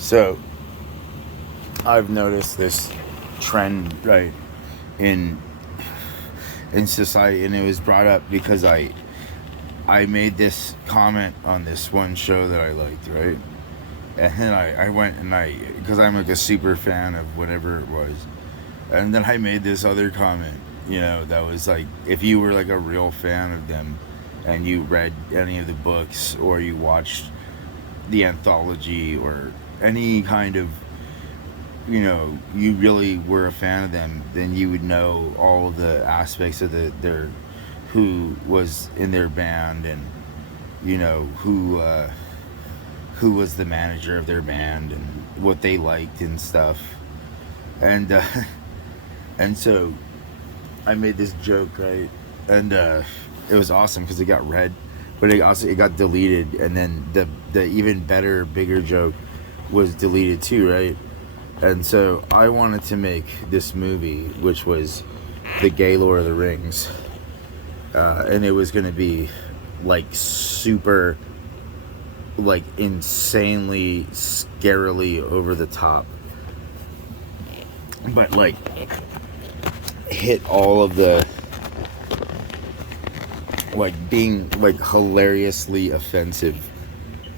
So I've noticed this trend, right, in society, and it was brought up because I made this comment on this one show that I liked, right? And then I went and because I'm like a super fan of whatever it was, and then I made this other comment, that was like, if you were like a real fan of them, and you read any of the books or you watched the anthology or any kind of, you really were a fan of them, then you would know all of the aspects of their who was in their band, and who was the manager of their band and what they liked and stuff. And and so I made this joke, right? And it was awesome because it got read, but it got deleted, and then the even better, bigger joke was deleted too, right? And so I wanted to make this movie, which was the gay Lord of the Rings, and it was going to be like super, like insanely, scarily over the top, but like hit all of the, like, being like hilariously offensive,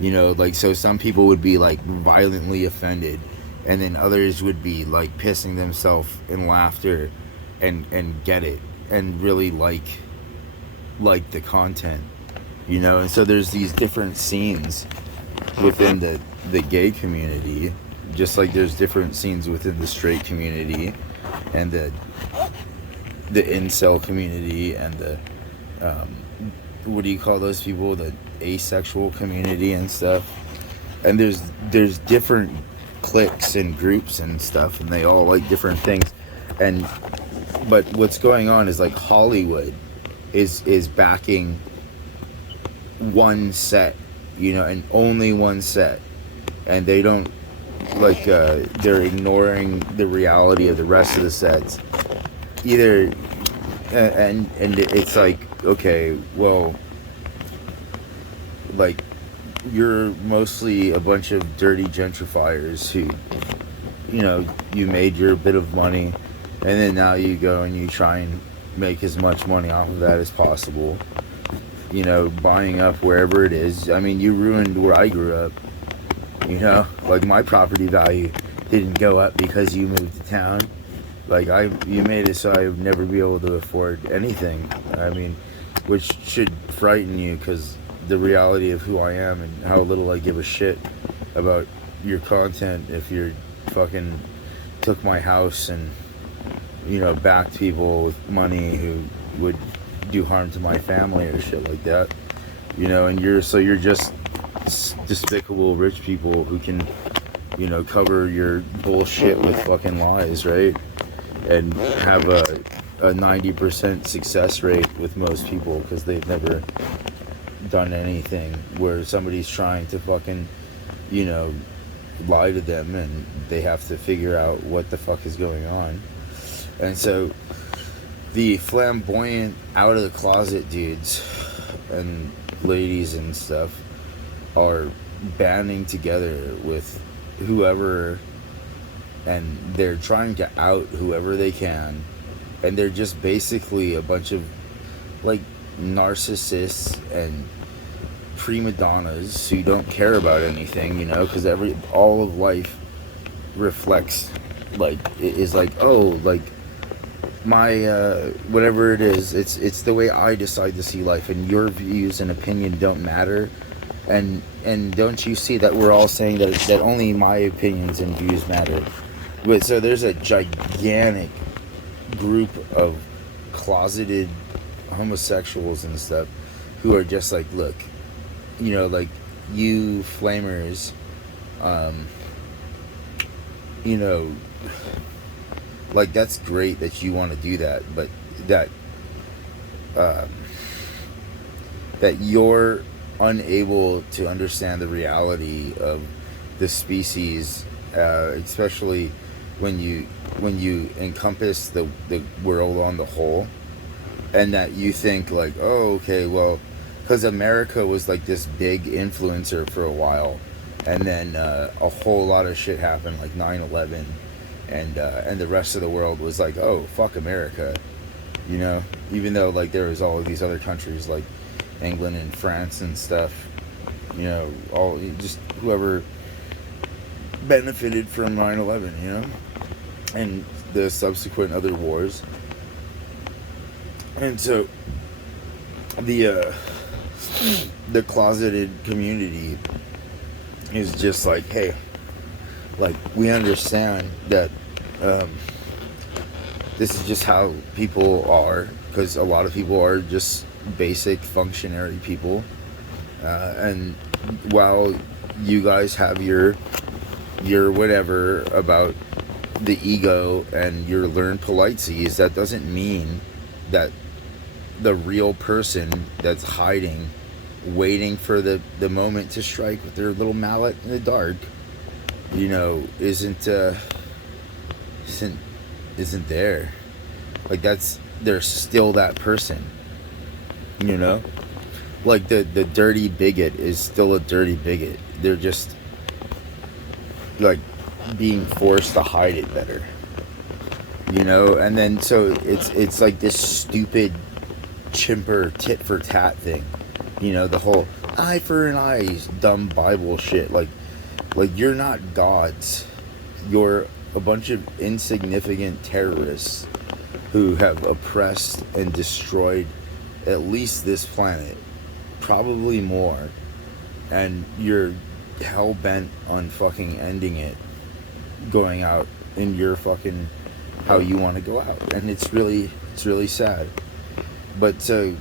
like, so some people would be like violently offended, and then others would be like pissing themselves in laughter, and get it, and really like the content, and so there's these different scenes within the gay community, just like there's different scenes within the straight community, and the incel community, and the what do you call those people, the asexual community and stuff. And there's different cliques and groups and stuff, and they all like different things. And but what's going on is, like, Hollywood is backing one set, and only one set, and they don't, like, they're ignoring the reality of the rest of the sets either. And it's like, okay, well, like, you're mostly a bunch of dirty gentrifiers who, you made your bit of money, and then now you go and you try and make as much money off of that as possible, buying up wherever it is. I mean, you ruined where I grew up, like, my property value didn't go up because you moved to town. Like, you made it so I would never be able to afford anything. I mean, which should frighten you, because the reality of who I am and how little I give a shit about your content if you fucking took my house and, backed people with money who would do harm to my family or shit like that. And you're just despicable rich people who can, cover your bullshit with fucking lies, right? And have a 90% success rate with most people, because they've never done anything, where somebody's trying to fucking, lie to them, and they have to figure out what the fuck is going on. And so the flamboyant, out of the closet dudes and ladies and stuff are banding together with whoever, and they're trying to out whoever they can, and they're just basically a bunch of, like, narcissists and prima donnas who don't care about anything, because all of life reflects, like, is like, oh, like, my whatever it is, it's the way I decide to see life, and your views and opinion don't matter. And don't you see that we're all saying that only my opinions and views matter? But so there's a gigantic group of closeted homosexuals and stuff who are just like, look, like, you flamers, like, that's great that you want to do that, but that you're unable to understand the reality of the species, especially when you encompass the world on the whole, and that you think, like, oh, okay, well, because America was like this big influencer for a while, and then a whole lot of shit happened, like 9/11, and the rest of the world was like, oh fuck America, you know, even though like there was all of these other countries like England and France and stuff, you know, all just whoever benefited from 9/11, you know, and the subsequent other wars. And so the closeted community is just like, hey, like we understand that this is just how people are, because a lot of people are just basic functionary people, and while you guys have your whatever about the ego and your learned polites, that doesn't mean that the real person that's hiding, waiting for the moment to strike with their little mallet in the dark, you know, isn't there. Like they're still that person, you know. Like the dirty bigot is still a dirty bigot. They're just like being forced to hide it better, you know. And then so it's like this stupid chimper tit for tat thing, you know, the whole eye for an eye, dumb Bible shit. Like you're not gods, you're a bunch of insignificant terrorists who have oppressed and destroyed at least this planet, probably more, and you're hell-bent on fucking ending it, going out in your fucking how you want to go out. And it's really sad. But so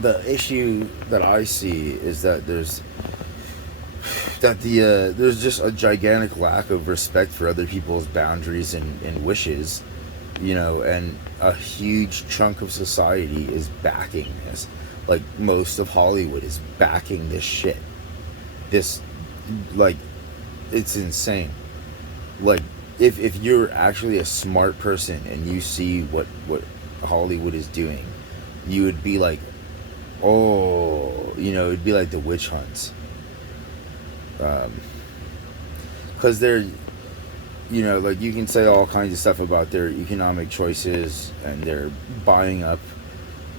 the issue that I see is that there's just a gigantic lack of respect for other people's boundaries and wishes, you know, and a huge chunk of society is backing this. Like most of Hollywood is backing this shit. This, like, it's insane. Like if you're actually a smart person and you see what Hollywood is doing, you would be like, oh, you know, it'd be like the witch hunts. Because they're, you know, like you can say all kinds of stuff about their economic choices and their buying up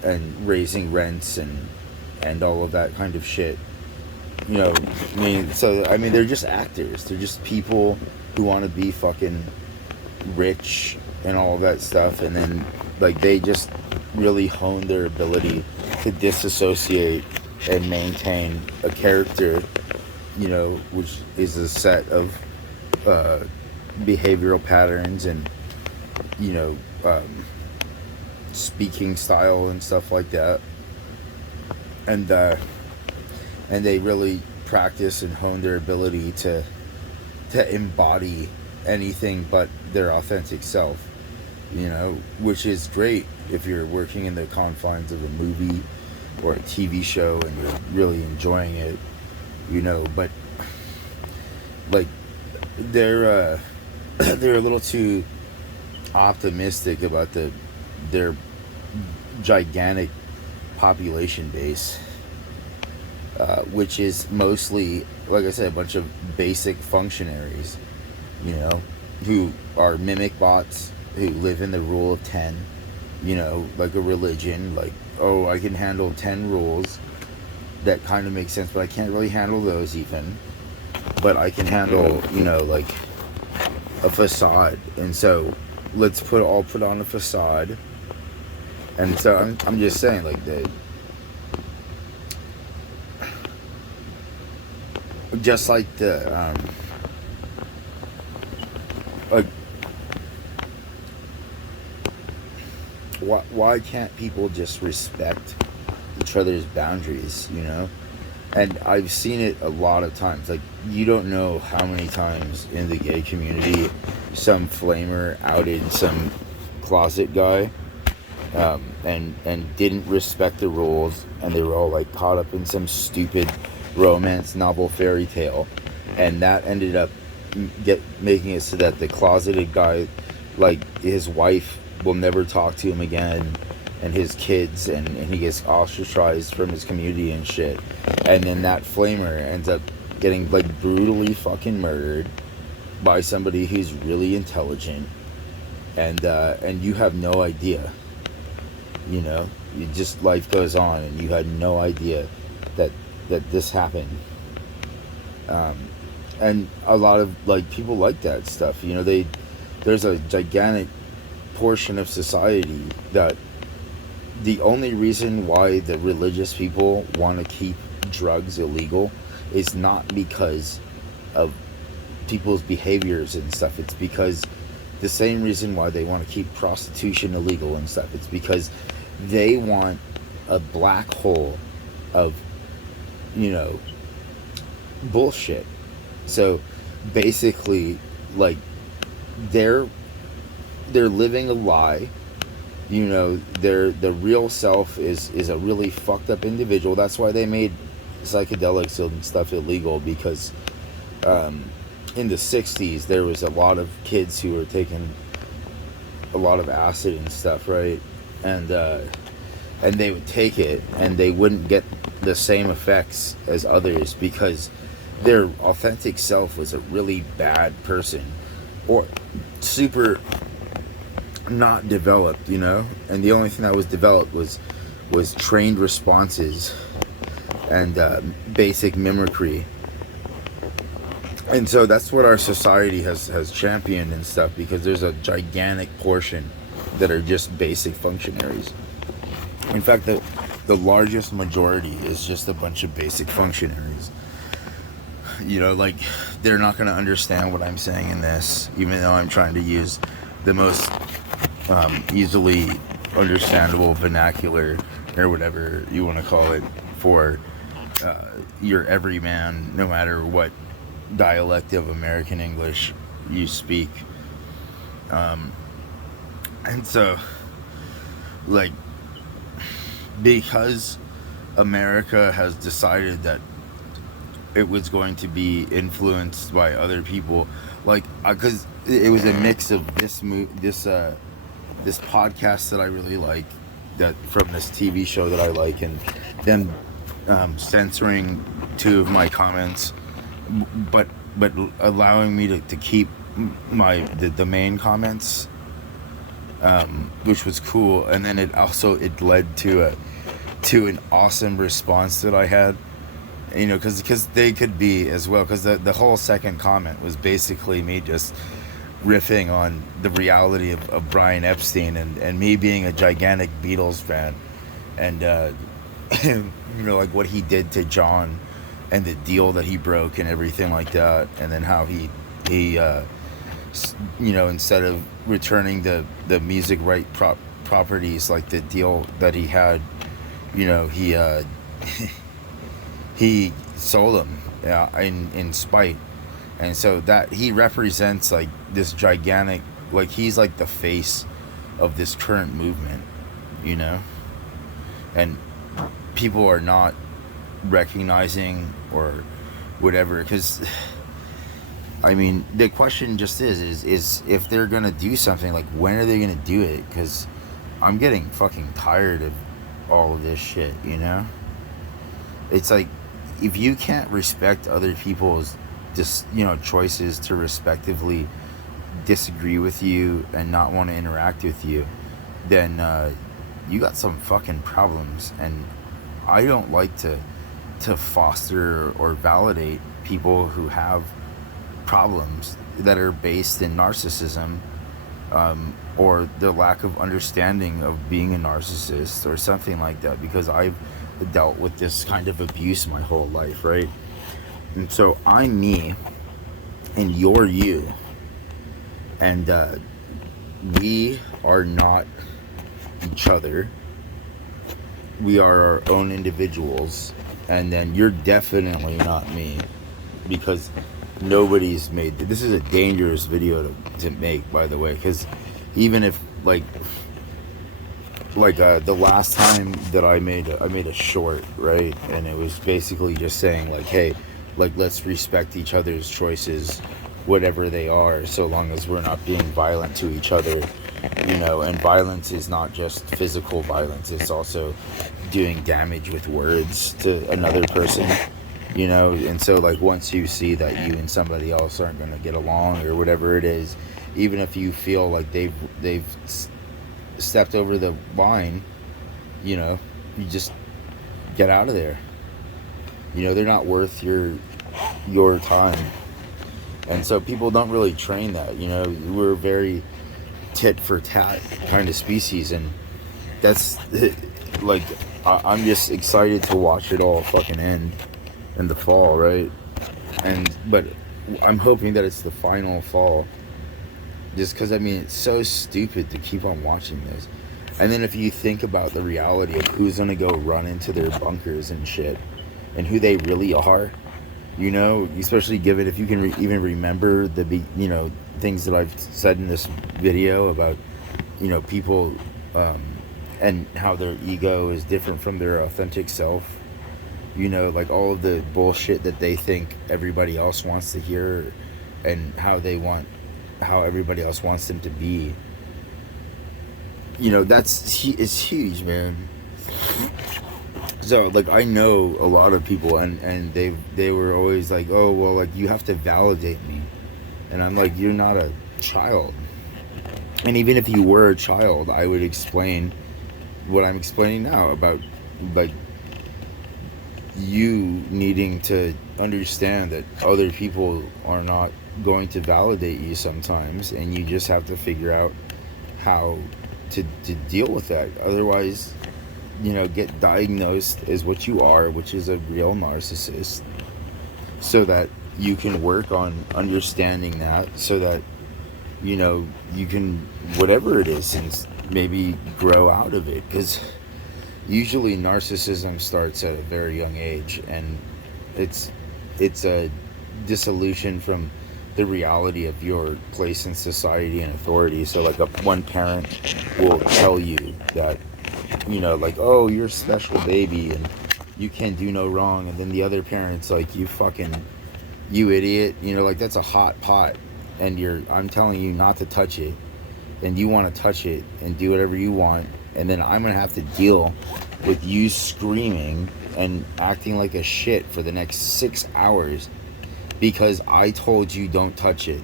and raising rents and all of that kind of shit. You know, I mean, they're just actors. They're just people who want to be fucking rich and all of that stuff, and then like they just really hone their ability to disassociate and maintain a character, you know, which is a set of behavioral patterns and, you know, speaking style and stuff like that, and they really practice and hone their ability to embody anything but their authentic self, you know, which is great if you're working in the confines of a movie or a TV show and you're really enjoying it, you know. But like they're a little too optimistic about their gigantic population base, which is mostly, like I said, a bunch of basic functionaries, you know, who are mimic bots, who live in the rule of 10, you know, like a religion. Like, oh, I can handle 10 rules. That kind of makes sense, but I can't really handle those even. But I can handle, you know, like a facade. And so let's put on a facade. And so I'm just saying, like, just like like, why can't people just respect each other's boundaries, you know? And I've seen it a lot of times. Like, you don't know how many times in the gay community some flamer outed some closet guy, and didn't respect the rules, and they were all like caught up in some stupid romance novel fairy tale, and that ended up making it so that the closeted guy, like, his wife will never talk to him again, and his kids, and he gets ostracized from his community and shit. And then that flamer ends up getting like brutally fucking murdered by somebody who's really intelligent, and you have no idea. You know, you just life goes on, and you had no idea that this happened. Um, and a lot of like people like that stuff. You know, there's a gigantic portion of society that the only reason why the religious people want to keep drugs illegal is not because of people's behaviors and stuff. It's because the same reason why they want to keep prostitution illegal and stuff. It's because they want a black hole of, you know, bullshit. So basically, like, they're living a lie. You know, the real self is a really fucked up individual. That's why they made psychedelics and stuff illegal, because in the 60s there was a lot of kids who were taking a lot of acid and stuff, right? And they would take it and they wouldn't get the same effects as others because their authentic self was a really bad person or super not developed, you know? And the only thing that was developed was trained responses and basic mimicry. And so that's what our society has championed and stuff, because there's a gigantic portion that are just basic functionaries. In fact, the largest majority is just a bunch of basic functionaries. You know, like, they're not going to understand what I'm saying in this, even though I'm trying to use the most easily understandable vernacular, or whatever you want to call it, for your everyman, no matter what dialect of American English you speak. And so, like, because America has decided that it was going to be influenced by other people, like, because it was a mix of this podcast that I really like, that from this TV show that I like, and them censoring 2 of my comments, but allowing me to keep the main comments, which was cool. And then it led to an awesome response that I had, you know, because they could be as well, because the whole second comment was basically me just riffing on the reality of Brian Epstein and me being a gigantic Beatles fan, and you know, like, what he did to John and the deal that he broke and everything like that, and then how he you know, instead of returning the music right properties, like the deal that he had, you know, he sold them in spite. And so that he represents, like, this gigantic, like, he's like the face of this current movement, you know? And people are not recognizing or whatever, because, I mean, the question just is if they're gonna do something, like, when are they gonna do it? Because I'm getting fucking tired of all of this shit, you know? It's like, if you can't respect other people's just, you know, choices to respectively disagree with you and not want to interact with you, then you got some fucking problems. And I don't like to foster or validate people who have problems that are based in narcissism, or the lack of understanding of being a narcissist or something like that, because I've dealt with this kind of abuse my whole life, right? And so I'm me and you're you, and we are not each other. We are our own individuals. And then you're definitely not me, because nobody's made this is a dangerous video to make, by the way, because even if like the last time that I made a short, right, and it was basically just saying, like, hey, like, let's respect each other's choices, whatever they are, so long as we're not being violent to each other, you know. And violence is not just physical violence, it's also doing damage with words to another person. you know. And so like once you see that you and somebody else aren't going to get along or whatever it is, even if you feel like they've stepped over the line, you know, you just get out of there. You know, they're not worth your time. And so people don't really train that. You know, we're very tit for tat kind of species, and that's like I'm just excited to watch it all fucking end in the fall, right? And but I'm hoping that it's the final fall, just because I mean it's so stupid to keep on watching this. And then if you think about the reality of who's gonna go run into their bunkers and shit, and who they really are, you know, especially given if you can even remember you know, things that I've said in this video about, you know, people, um, and how their ego is different from their authentic self. You know, like all of the bullshit that they think everybody else wants to hear, and how everybody else wants them to be. You know, it's huge, man. So like I know a lot of people, and they were always like, oh well, like you have to validate me, and I'm like, you're not a child. And even if you were a child, I would explain what I'm explaining now about like you needing to understand that other people are not going to validate you sometimes, and you just have to figure out how to deal with that. Otherwise, you know, get diagnosed as what you are, which is a real narcissist, so that you can work on understanding that, so that, you know, you can, whatever it is, and maybe grow out of it. Because usually narcissism starts at a very young age, and it's a dissolution from the reality of your place in society and authority. So like one parent will tell you that, you know, like, oh, you're a special baby and you can do no wrong, and then the other parent's like, you idiot, you know, like that's a hot pot, and I'm telling you not to touch it, and you want to touch it and do whatever you want, and then I'm gonna have to deal with you screaming and acting like a shit for the next 6 hours because I told you don't touch it,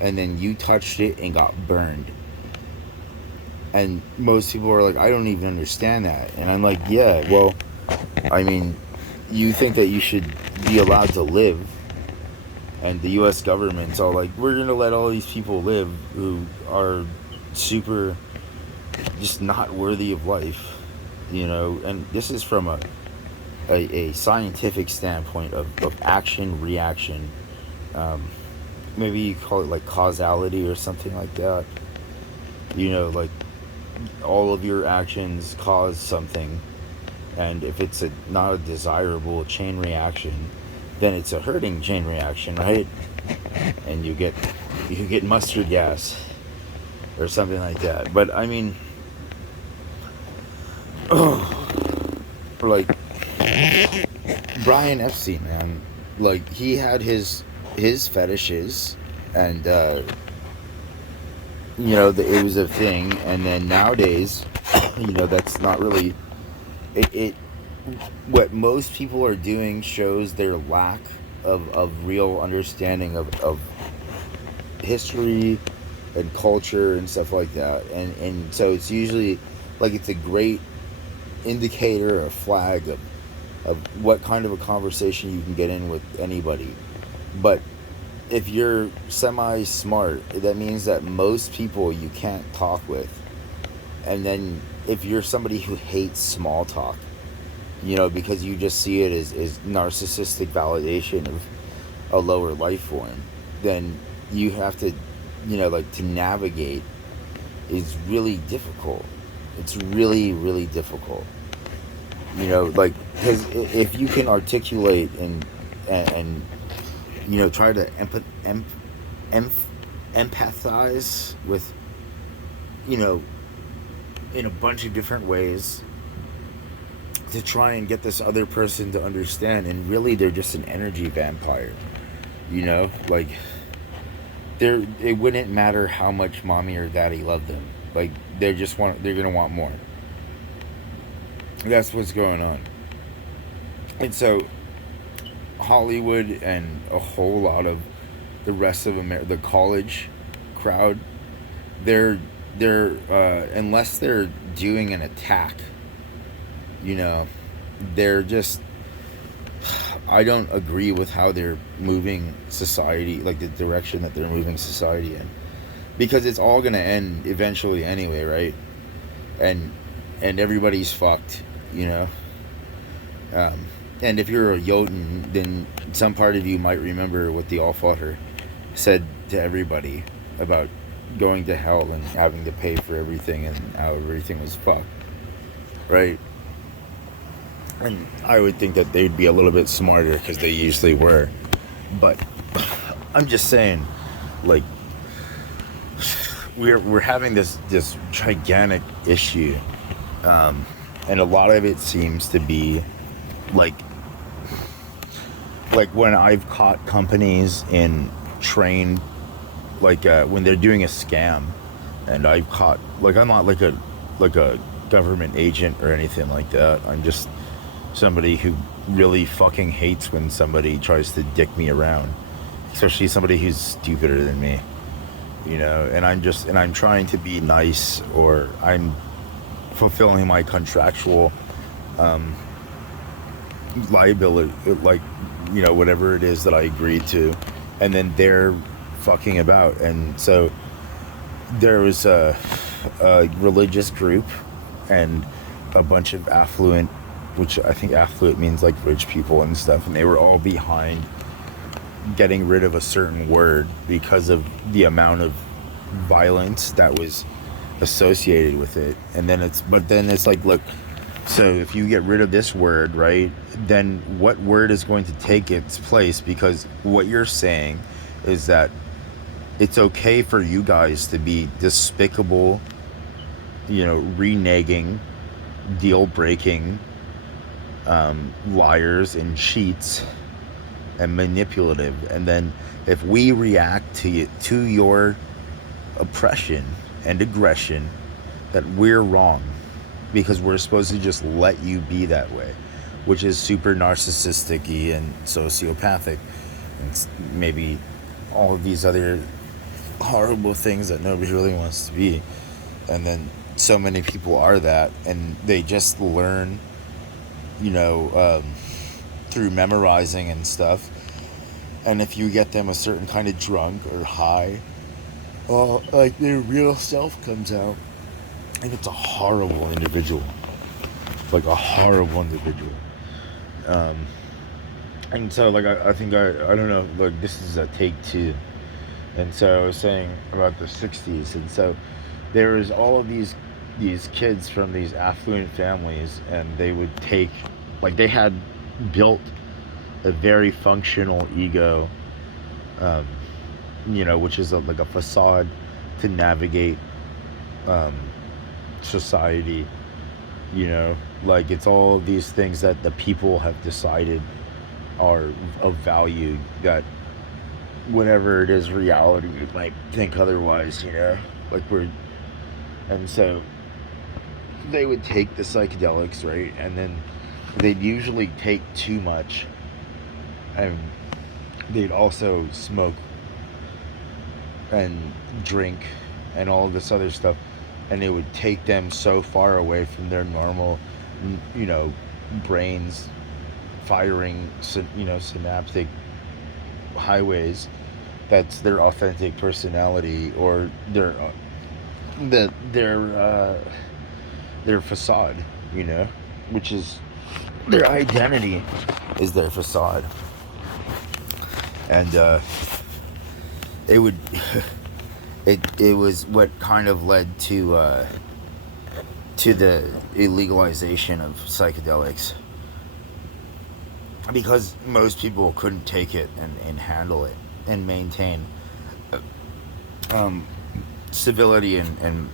and then you touched it and got burned. And most people are like, I don't even understand that. And I'm like, yeah, well, I mean, you think that you should be allowed to live, and the US government's all like, we're gonna let all these people live who are super just not worthy of life, you know. And this is from a scientific standpoint of action reaction. Maybe you call it like causality or something like that, you know, like all of your actions cause something, and if it's not a desirable chain reaction, then it's a hurting chain reaction, right? And you get mustard gas or something like that. But I mean, like Brian Epstein, man, like he had his fetishes, and you know, it was a thing. And then nowadays, you know, that's not really it. What most people are doing shows their lack of real understanding of history and culture and stuff like that. And so it's usually like it's a great indicator, a flag of what kind of a conversation you can get in with anybody. But if you're semi-smart, that means that most people you can't talk with. And then if you're somebody who hates small talk, you know, because you just see it as narcissistic validation of a lower life form, then you have to, you know, like to navigate is really difficult. It's really, really difficult. You know, like, because if you can articulate and you know, try to empathize with, you know, in a bunch of different ways to try and get this other person to understand, and really they're just an energy vampire, you know, like it wouldn't matter how much mommy or daddy love them, like they're gonna want more. That's what's going on. And so Hollywood and a whole lot of the rest of the college crowd, they're unless they're doing an attack, you know, they're just, I don't agree with how they're moving society, like the direction that they're moving society in, because it's all gonna end eventually anyway, right? And everybody's fucked, you know. Um, and if you're a Jotun, then some part of you might remember what the Allfather said to everybody about going to hell and having to pay for everything and how everything was fucked, right? And I would think that they'd be a little bit smarter because they usually were. But I'm just saying, like, we're having this gigantic issue, and a lot of it seems to be like when I've caught companies in train, like when they're doing a scam, and I've caught, like, I'm not like a government agent or anything like that. I'm just somebody who really fucking hates when somebody tries to dick me around, especially somebody who's stupider than me, you know. And I'm trying to be nice, or I'm fulfilling my contractual liability, like, you know, whatever it is that I agreed to, and then they're fucking about. And so there was a religious group and a bunch of affluent, which I think affluent means like rich people and stuff, and they were all behind getting rid of a certain word because of the amount of violence that was associated with it. And then it's like, look, so if you get rid of this word, right, then what word is going to take its place? Because what you're saying is that it's okay for you guys to be despicable, you know, reneging, deal breaking, liars and cheats and manipulative. And then if we react to your oppression and aggression, that we're wrong, because we're supposed to just let you be that way, which is super narcissistic-y and sociopathic, and maybe all of these other horrible things that nobody really wants to be. And then so many people are that, and they just learn, you know, through memorizing and stuff. And if you get them a certain kind of drunk or high, like, their real self comes out, and it's a horrible individual, like a horrible individual. And so, like, I think I don't know, like, this is a take two. And so I was saying about the 60s, and so there was all of these kids from these affluent families, and they would take, like, they had built a very functional ego, you know, which is like a facade to navigate society, you know, like, it's all these things that the people have decided are of value, that whatever it is, reality might think otherwise, you know, like and so they would take the psychedelics, right, and then they'd usually take too much, and they'd also smoke and drink and all this other stuff, and it would take them so far away from their normal, you know, brains firing, you know, synaptic highways, that's their authentic personality, or their facade, you know, which is their identity, is their facade. And it would it was what kind of led to the illegalization of psychedelics, because most people couldn't take it and handle it and maintain civility and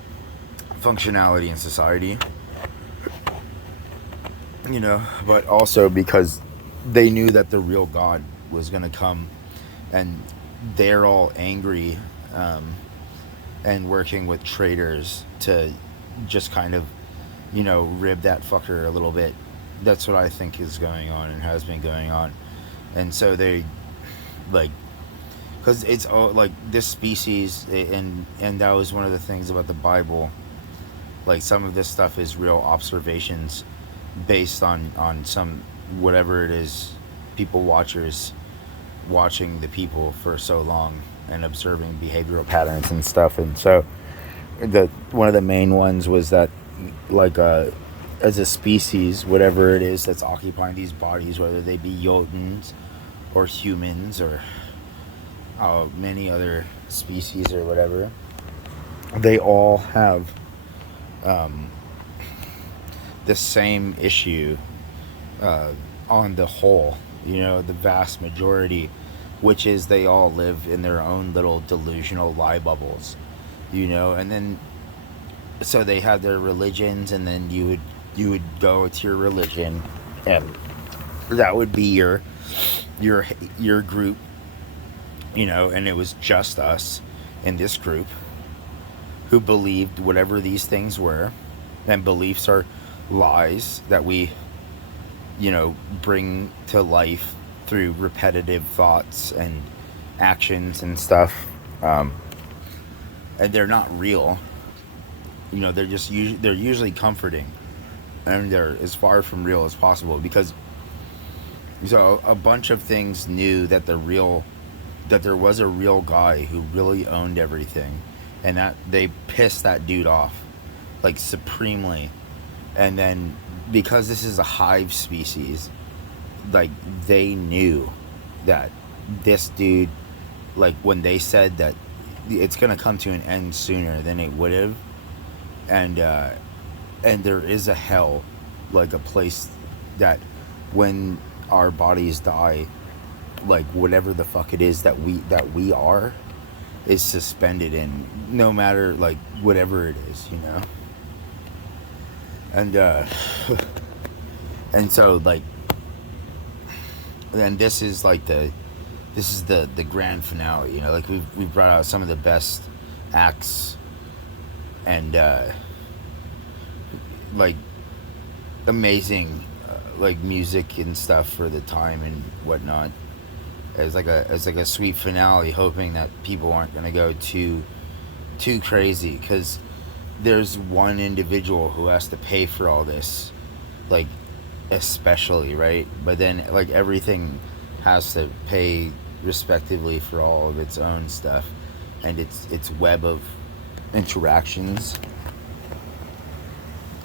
functionality in society, you know, but also because they knew that the real God was going to come, and they're all angry, and working with traders to just kind of, you know, rib that fucker a little bit. That's what I think is going on and has been going on. And so they, like, because it's all like this species, and that was one of the things about the Bible. Like, some of this stuff is real observations based on some, whatever it is, people watchers watching the people for so long and observing behavioral patterns and stuff. And so the one of the main ones was that, like, as a species, whatever it is that's occupying these bodies, whether they be Jotuns or humans or many other species or whatever, they all have um, the same issue on the whole, the vast majority, which is they all live in their own little delusional lie bubbles, and then so they had their religions, and then you would go to your religion, and that would be your your group, and it was just us in this group who believed whatever these things were, and beliefs are lies that we bring to life through repetitive thoughts and actions and stuff, and they're not real. They're just they're usually comforting, and they're as far from real as possible, because so a bunch of things knew that there was a real guy who really owned everything, and that they pissed that dude off, like, supremely. And then, because this is a hive species, like, they knew that this dude, like, when they said that it's gonna come to an end sooner than it would have, and there is a hell, like a place that when our bodies die, like, whatever the fuck it is that we are is suspended in, no matter, like, whatever it is, and and so, like, then this is the grand finale, like, we've brought out some of the best acts and like, amazing like, music and stuff for the time and whatnot, as like a sweet finale, hoping that people aren't going to go too crazy, because there's one individual who has to pay for all this, like, especially, right? But then, like, everything has to pay respectively for all of its own stuff and its web of interactions.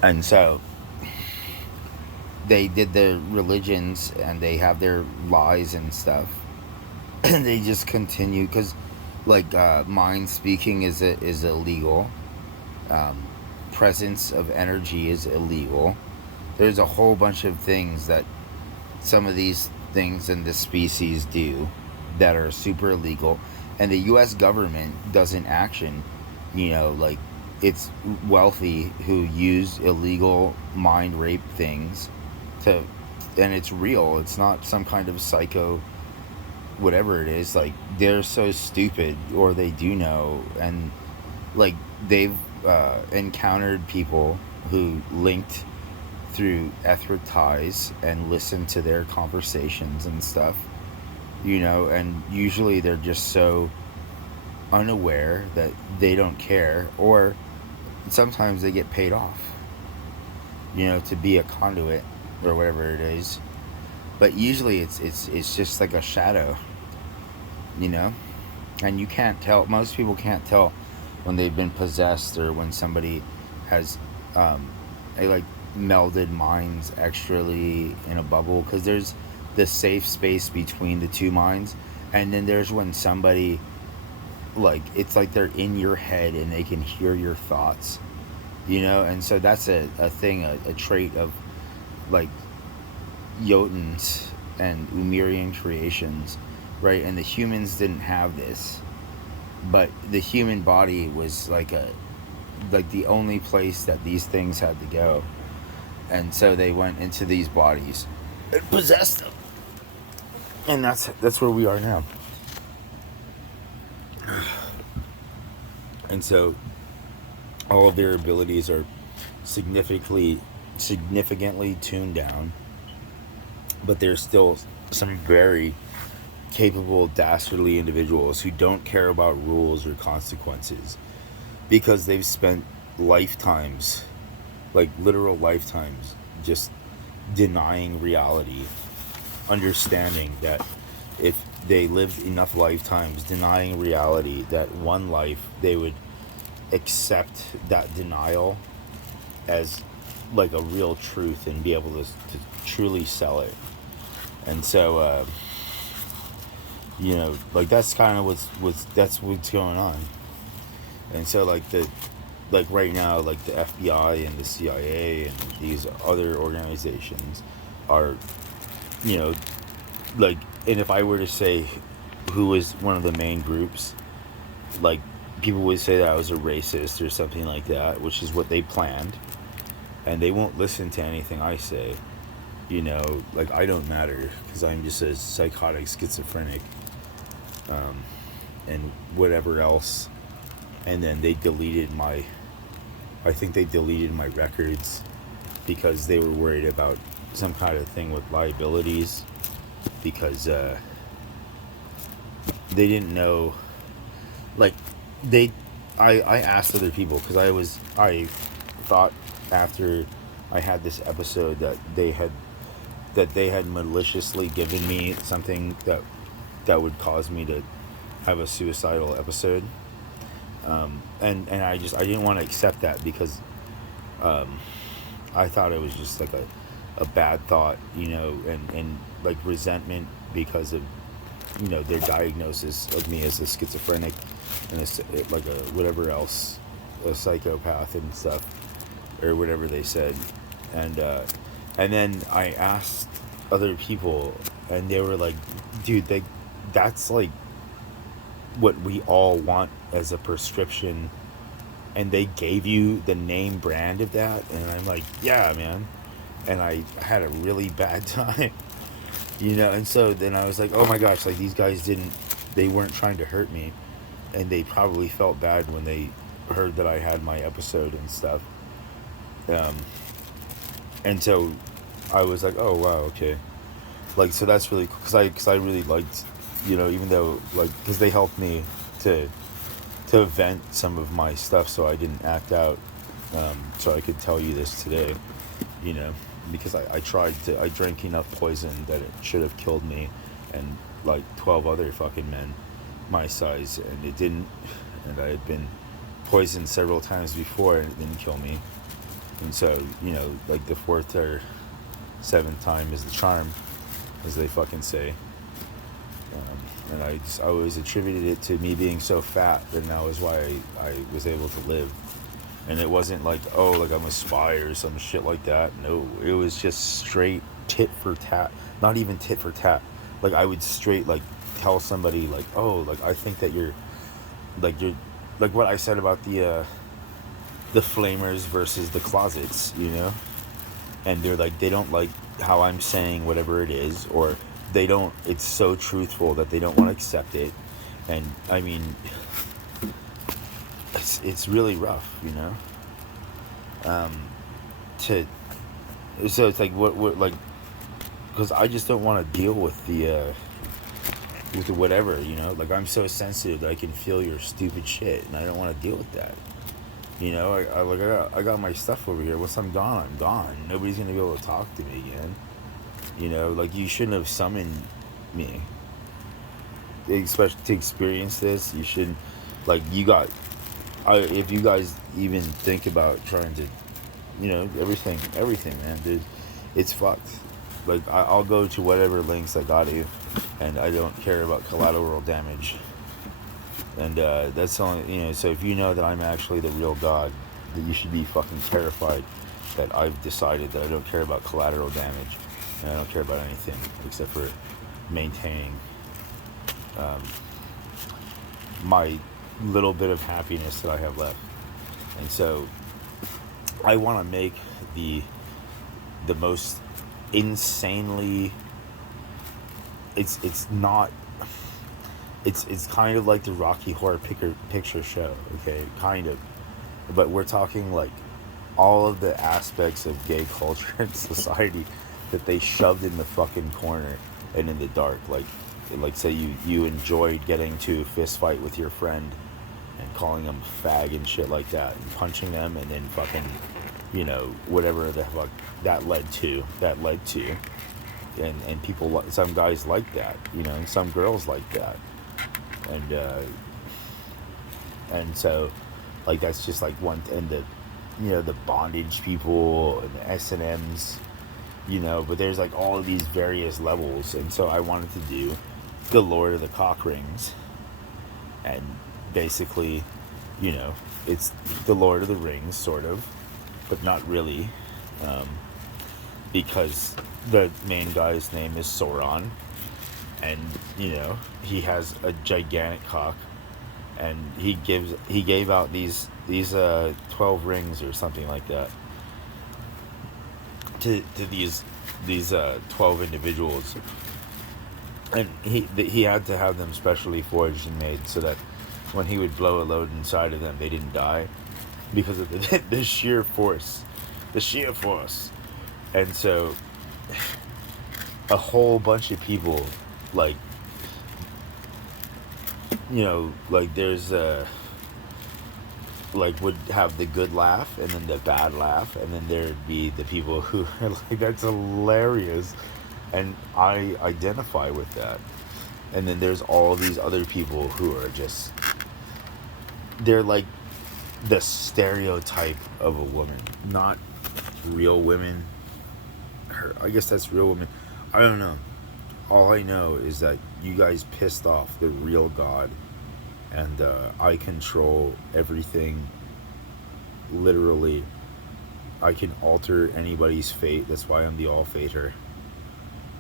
And so they did their religions, and they have their lies and stuff, and they just continue, because, like, mind speaking is illegal. Presence of energy is illegal. There's a whole bunch of things that some of these things in this species do that are super illegal, and the U.S. government doesn't action. Like, it's wealthy who use illegal mind rape things to, and it's real. It's not some kind of psycho, whatever it is. Like, they're so stupid, or they do know, and, like, they've encountered people who linked through etheric ties and listened to their conversations and stuff, and usually they're just so unaware that they don't care, or sometimes they get paid off, to be a conduit or whatever it is. But usually it's just like a shadow, and you can't tell. Most people can't tell when they've been possessed, or when somebody has like, melded minds extrally in a bubble, because there's the safe space between the two minds, and then there's when somebody, like, it's like they're in your head and they can hear your thoughts, and so that's a thing, a trait of, like, Jotuns and Umirian creations, right? And the humans didn't have this, but the human body was like the only place that these things had to go, and so they went into these bodies and possessed them, and that's where we are now. And so all of their abilities are significantly tuned down, but they're still some very capable, dastardly individuals who don't care about rules or consequences because they've spent lifetimes, like literal lifetimes, just denying reality, understanding that if they lived enough lifetimes denying reality, that one life they would accept that denial as like a real truth and be able to truly sell it. And so, like that's kind of what's going on. And so, like right now, like the FBI and the CIA and these other organizations are, you know, like, and if I were to say who is one of the main groups, like people would say that I was a racist or something like that, which is what they planned, and they won't listen to anything I say. Like I don't matter because I'm just a psychotic schizophrenic, and whatever else. And then they deleted I think they deleted my records because they were worried about some kind of thing with liabilities because they didn't know, like they I asked other people because I thought after I had this episode that they had maliciously given me something that would cause me to have a suicidal episode, and I didn't want to accept that because I thought it was just like a bad thought, and like resentment because of their diagnosis of me as a schizophrenic and like a whatever else, a psychopath and stuff, or whatever they said. And then I asked other people and they were like, dude, that's like what we all want as a prescription, and they gave you the name brand of that. And I'm like, yeah, man. And I had a really bad time. And so then I was like, oh my gosh, like these guys they weren't trying to hurt me, and they probably felt bad when they heard that I had my episode and stuff. And so I was like, oh wow, okay, like, so that's really cool because I really liked, even though, like, because they helped me to vent some of my stuff so I didn't act out, so I could tell you this today, because I drank enough poison that it should have killed me and like 12 other fucking men my size, and it didn't. And I had been poisoned several times before and it didn't kill me. And so, like the fourth or seventh time is the charm, as they fucking say. And I always attributed it to me being so fat, and that was why I was able to live. And it wasn't like, oh, like I'm a spy or some shit like that. No, it was just straight tit for tat. Not even tit for tat. Like I would straight like tell somebody like, oh, like I think that you're like what I said about the flamers versus the closets, and they're like, they don't like how I'm saying whatever it is, or it's so truthful that they don't want to accept it. And I mean, it's really rough, so it's like what like, because I just don't want to deal with the whatever, like I'm so sensitive that I can feel your stupid shit, and I don't want to deal with that. I got my stuff over here. Once I'm gone. Nobody's gonna be able to talk to me again. Like you shouldn't have summoned me, especially to experience this. You shouldn't. Like if you guys even think about trying to, everything, man, dude, it's fucked. Like I'll go to whatever lengths I got to, and I don't care about collateral damage. And that's only, so if you know that I'm actually the real God, that you should be fucking terrified that I've decided that I don't care about collateral damage, and I don't care about anything except for maintaining my little bit of happiness that I have left. And so I want to make the most insanely, it's kind of like the Rocky Horror Picture Show, okay, kind of, but we're talking like all of the aspects of gay culture and society that they shoved in the fucking corner, and in the dark. Like say you enjoyed getting to a fist fight with your friend and calling them fag and shit like that, and punching them, and then fucking, whatever the fuck that led to, and people, some guys like that, and some girls like that, and so, like, that's just like one, and the bondage people and the S&Ms, but there's like all of these various levels, and so I wanted to do the Lord of the Cock Rings, and basically, it's the Lord of the Rings, sort of, but not really, because the main guy's name is Sauron, and he has a gigantic cock, and he gave out these 12 rings or something like that to these 12 individuals, and he had to have them specially forged and made so that when he would blow a load inside of them, they didn't die because of the sheer force, and so a whole bunch of people, like, like there's like would have the good laugh and then the bad laugh, and then there'd be the people who are like, that's hilarious, and I identify with that. And then there's all these other people who are just, they're like the stereotype of a woman, not real women. I guess that's real women. I don't know. All I know is that you guys pissed off the real God, and I control everything. Literally, I can alter anybody's fate. That's why I'm the All-Fater.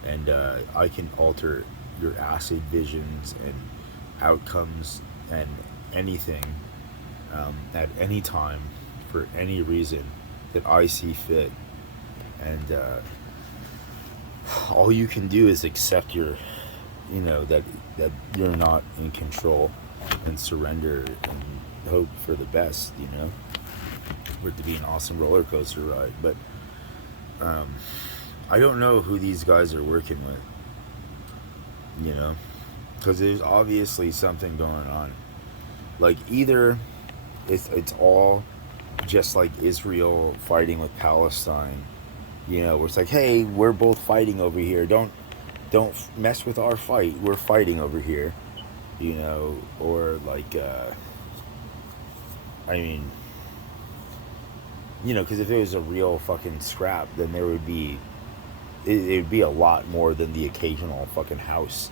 And I can alter your acid visions and outcomes and anything at any time for any reason that I see fit. And all you can do is accept that you're not in control, and surrender and hope for the best, for it to be an awesome roller coaster ride. But I don't know who these guys are working with, because there's obviously something going on. Like, either it's all just like Israel fighting with Palestine, where it's like, hey, we're both fighting over here, don't mess with our fight, we're fighting over here, or like, I mean, because if it was a real fucking scrap, then there would be, it would be a lot more than the occasional fucking house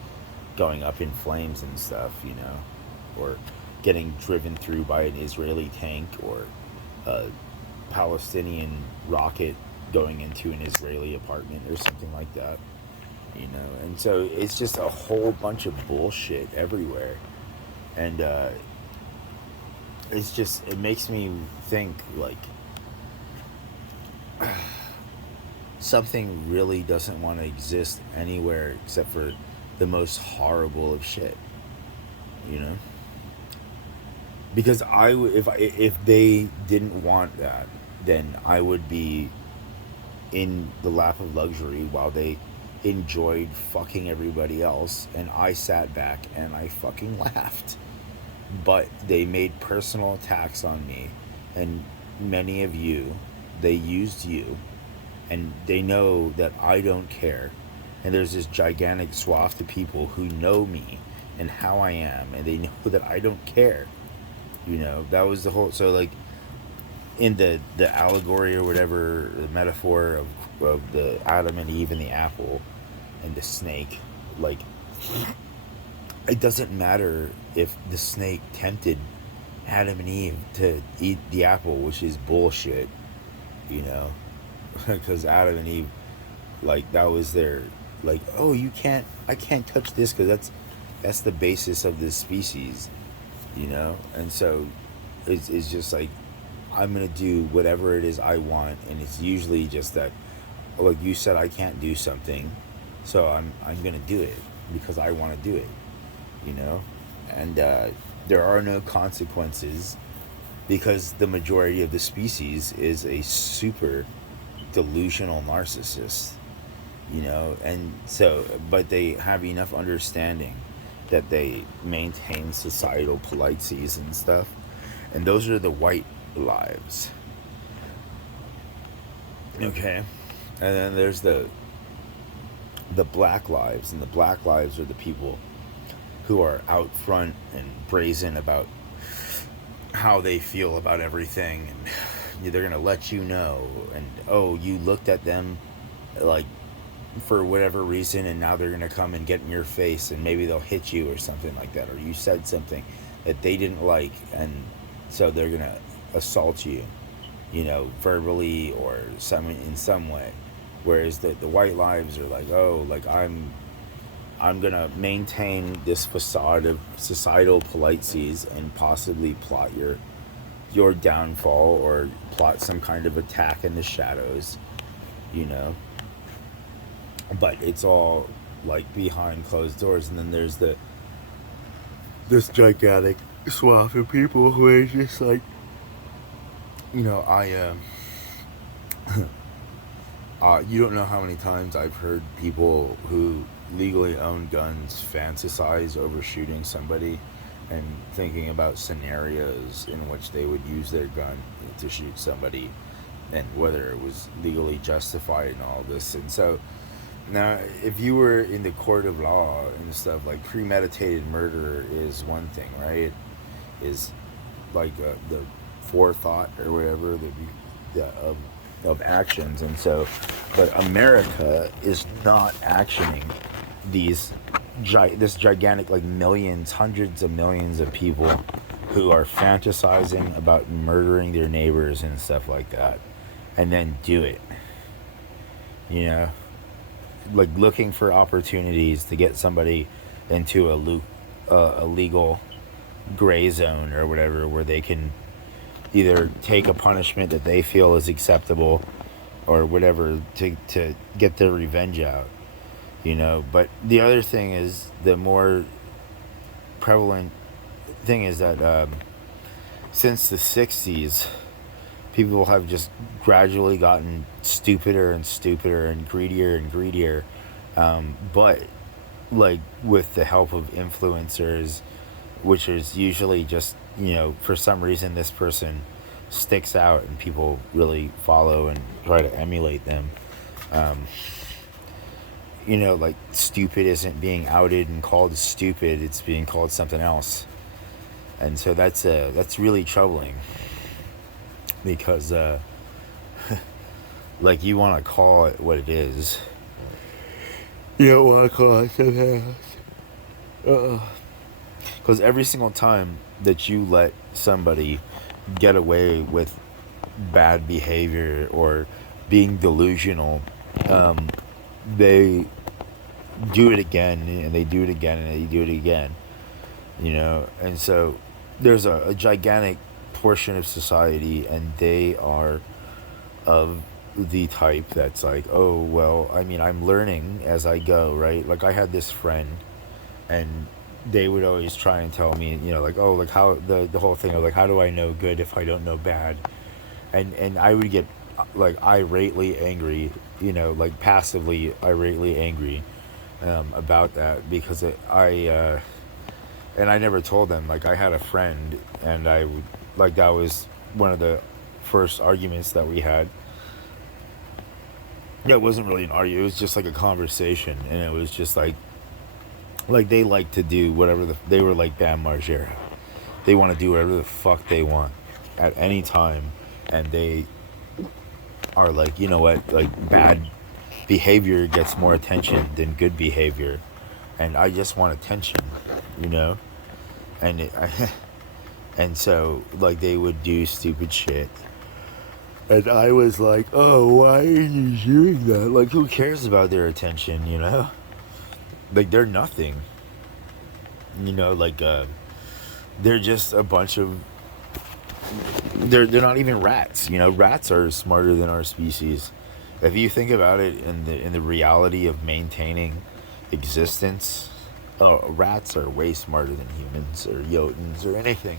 going up in flames and stuff, or getting driven through by an Israeli tank, or a Palestinian rocket going into an Israeli apartment or something like that, and so it's just a whole bunch of bullshit everywhere, and it makes me think, like, something really doesn't want to exist anywhere except for the most horrible of shit, because if they didn't want that, then I would be in the lap of luxury while they enjoyed fucking everybody else, and I sat back and I fucking laughed. But they made personal attacks on me, and many of you, they used you, and they know that I don't care, and there's this gigantic swath of people who know me and how I am, and they know that I don't care. That was the whole, so like, in the allegory or whatever, the metaphor of the Adam and Eve and the apple and the snake, like, it doesn't matter if the snake tempted Adam and Eve to eat the apple, which is bullshit, because Adam and Eve, like, that was their, like, oh, I can't touch this because that's the basis of this species, and so it's just like, I'm gonna do whatever it is I want, and it's usually just that, like you said, I can't do something, so I'm gonna do it because I want to do it, and there are no consequences, because the majority of the species is a super delusional narcissist, And so, but they have enough understanding that they maintain societal policies and stuff, and those are the white lives. Okay. And then there's the black lives, and the black lives are the people who are out front and brazen about how they feel about everything, and they're gonna let you know. And oh, you looked at them like for whatever reason, and now they're gonna come and get in your face, and maybe they'll hit you or something like that, or you said something that they didn't like, and so they're gonna assault you, verbally or in some way. Whereas the white lives are like, oh, like I'm gonna maintain this facade of societal policies and possibly plot your downfall, or plot some kind of attack in the shadows, you know. But it's all like behind closed doors, and then there's this gigantic swath of people who are just like, I you don't know how many times I've heard people who legally own guns fantasize over shooting somebody, and thinking about scenarios in which they would use their gun to shoot somebody, and whether it was legally justified and all this. And so now, if you were in the court of law and stuff, like premeditated murder is one thing, right? Is like the forethought or whatever of actions. And so, but America is not actioning this gigantic, like millions, hundreds of millions of people who are fantasizing about murdering their neighbors and stuff like that, and then do it, like looking for opportunities to get somebody into a legal gray zone or whatever, where they can either take a punishment that they feel is acceptable or whatever to get their revenge out, But the other thing is, the more prevalent thing is that since the 60s, people have just gradually gotten stupider and stupider and greedier. But like with the help of influencers, which is usually just, for some reason this person sticks out and people really follow and try to emulate them. Like stupid isn't being outed and called stupid, it's being called something else. And so that's really troubling, because like, you want to call it what it is. You don't want to call it something else. Because every single time that you let somebody get away with bad behavior or being delusional, they do it again, and they do it again, and they do it again, And so there's a gigantic portion of society, and they are of the type that's like, oh, well, I mean, I'm learning as I go, right? Like, I had this friend, and they would always try and tell me, like, oh, like, how the whole thing of like, how do I know good if I don't know bad? And I would get like irately angry, like passively irately angry about that, because and I never told them. Like, I had a friend, and I would, like, that was one of the first arguments that we had. Yeah, it wasn't really an argument, it was just like a conversation, and it was just like they like to do whatever they were like Bam Margera. They want to do whatever the fuck they want at any time, and they are like, you know what, like, bad behavior gets more attention than good behavior, and I just want attention, and and so, like, they would do stupid shit, and I was like, oh, why are you doing that? Like, who cares about their attention, Like, they're nothing, like, they're just a bunch of, they're not even rats, Rats are smarter than our species. If you think about it, in the reality of maintaining existence, rats are way smarter than humans or Jotuns or anything,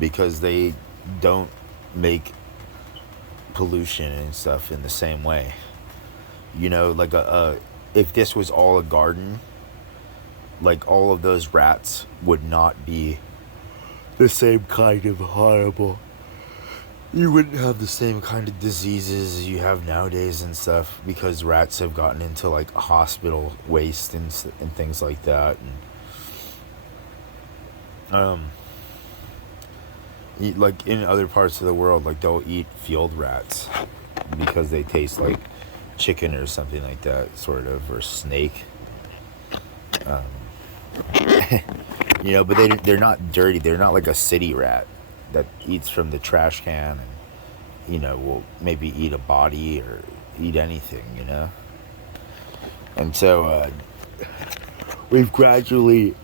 because they don't make pollution and stuff in the same way, You know, like if this was all a garden, like all of those rats would not be the same kind of horrible. You wouldn't have the same kind of diseases you have nowadays and stuff because rats have gotten into like hospital waste and things like that. And like in other parts of the world, like they'll eat field rats because they taste like chicken or something like that, sort of, or snake. Um, but they're not dirty. They're not like a city rat that eats from the trash can and will maybe eat a body or eat anything. And so we've gradually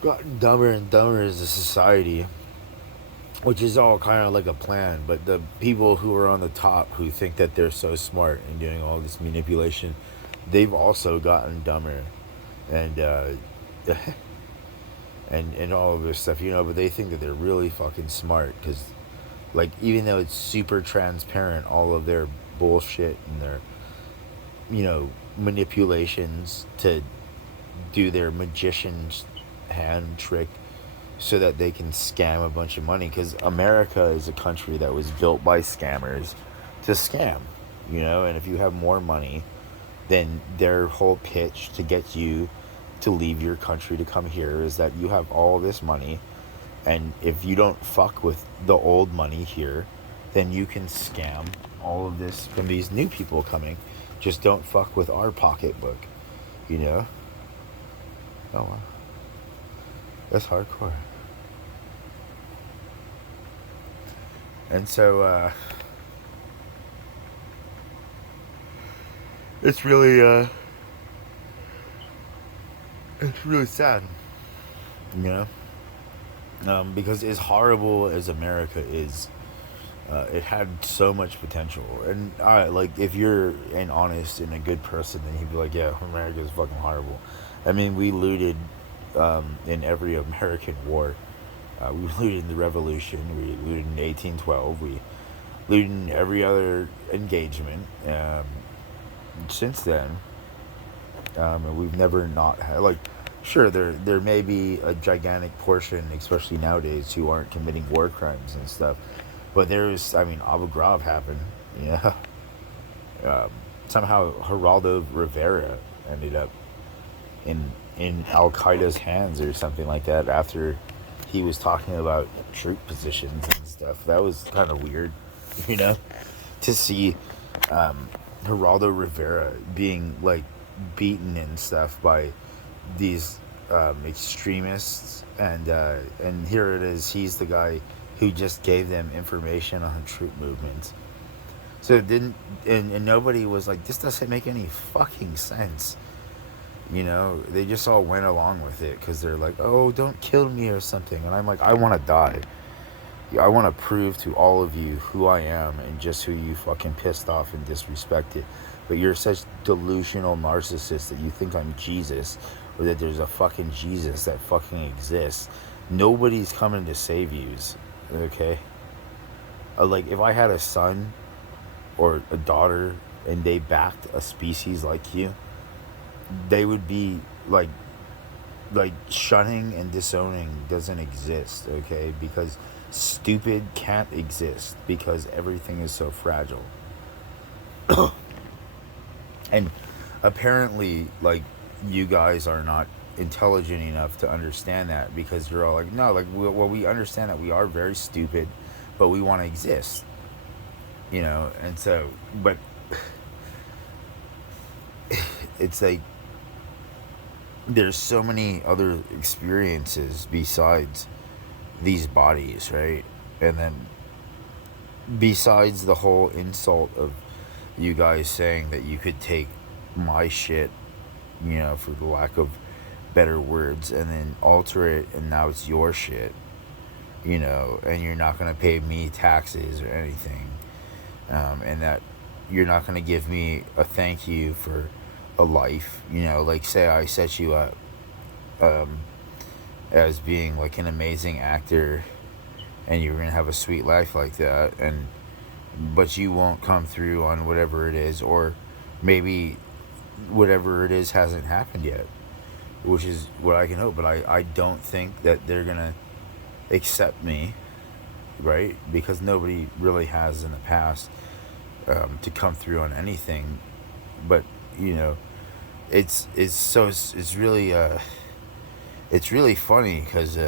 gotten dumber and dumber as a society, which is all kind of like a plan. But the people who are on the top who think that they're so smart and doing all this manipulation, they've also gotten dumber, and and all of this stuff, But they think that they're really fucking smart because, like, even though it's super transparent, all of their bullshit and their manipulations to do their magician's hand trick so that they can scam a bunch of money, because America is a country that was built by scammers to scam, and if you have more money, then their whole pitch to get you to leave your country to come here is that you have all this money, and if you don't fuck with the old money here, then you can scam all of this from these new people coming. Just don't fuck with our pocketbook, Oh, well. That's hardcore. And so, it's really sad, because as horrible as America is, it had so much potential. And like, if you're an honest and a good person, then you'd be like, yeah, America is fucking horrible. I mean, we looted in every American war. We looted in the Revolution. We looted in 1812. We looted in every other engagement. Since then, and we've never not had, like, sure, there may be a gigantic portion, especially nowadays, who aren't committing war crimes and stuff, but Abu Ghraib happened, somehow Geraldo Rivera ended up in Al Qaeda's hands or something like that after he was talking about troop positions and stuff. That was kind of weird, to see Geraldo Rivera being like beaten and stuff by these extremists, and here it is, he's the guy who just gave them information on troop movements. So it didn't, and nobody was like, this doesn't make any fucking sense. They just all went along with it because they're like, oh, don't kill me or something. And I'm like, I want to die. I want to prove to all of you who I am and just who you fucking pissed off and disrespected. But you're such delusional narcissists that you think I'm Jesus, or that there's a fucking Jesus that fucking exists. Nobody's coming to save yous, okay? Like, if I had a son or a daughter and they backed a species like you, they would be like shunning and disowning doesn't exist, okay? Because stupid can't exist because everything is so fragile. And apparently, like, you guys are not intelligent enough to understand that, because you're all like, no, like, we understand that we are very stupid, but we want to exist, and so, but it's like, there's so many other experiences besides these bodies, right? And then besides the whole insult of you guys saying that you could take my shit, for the lack of better words, and then alter it, and now it's your shit, and you're not going to pay me taxes or anything, and that you're not going to give me a thank you for a life, like, say I set you up as being like an amazing actor, and you're gonna have a sweet life like that, and but you won't come through on whatever it is, or maybe whatever it is hasn't happened yet, which is what I can hope. But I don't think that they're gonna accept me, right? Because nobody really has in the past, to come through on anything. But you know, it's really it's really funny because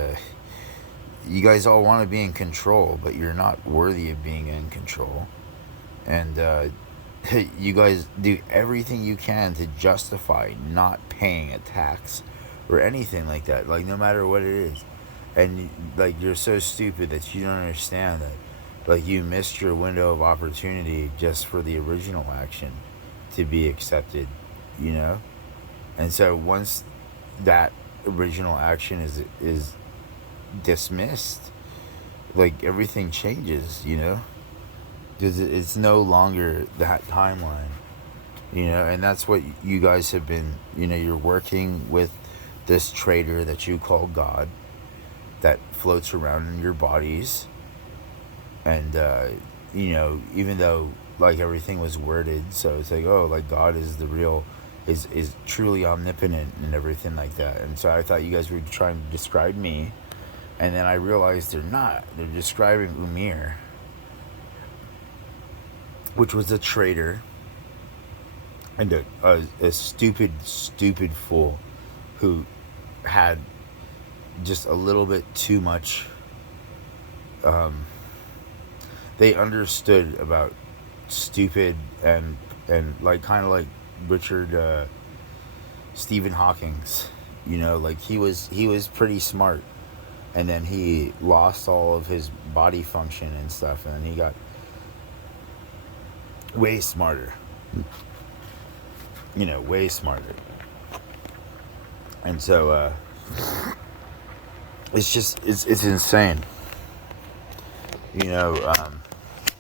you guys all want to be in control, but you're not worthy of being in control, and you guys do everything you can to justify not paying a tax or anything like that, like no matter what it is. And like you're so stupid that you don't understand that, like you missed your window of opportunity just for the original action to be accepted, you know. And so once that original action is dismissed, like everything changes, you know, because it's no longer that timeline, you know. And that's what you guys have been, you know, you're working with this traitor that you call God, that floats around in your bodies. And you know, even though like everything was worded so it's like, oh, like God is the real, is truly omnipotent and everything like that. And so I thought you guys were trying to describe me, and then I realized they're not. They're describing Umir, which was a traitor and a stupid fool who had just a little bit too much. They understood about stupid, and like kind of like Richard Stephen Hawking's, you know, like he was pretty smart, and then he lost all of his body function and stuff, and then he got way smarter, you know, way smarter. And so it's just it's insane, you know.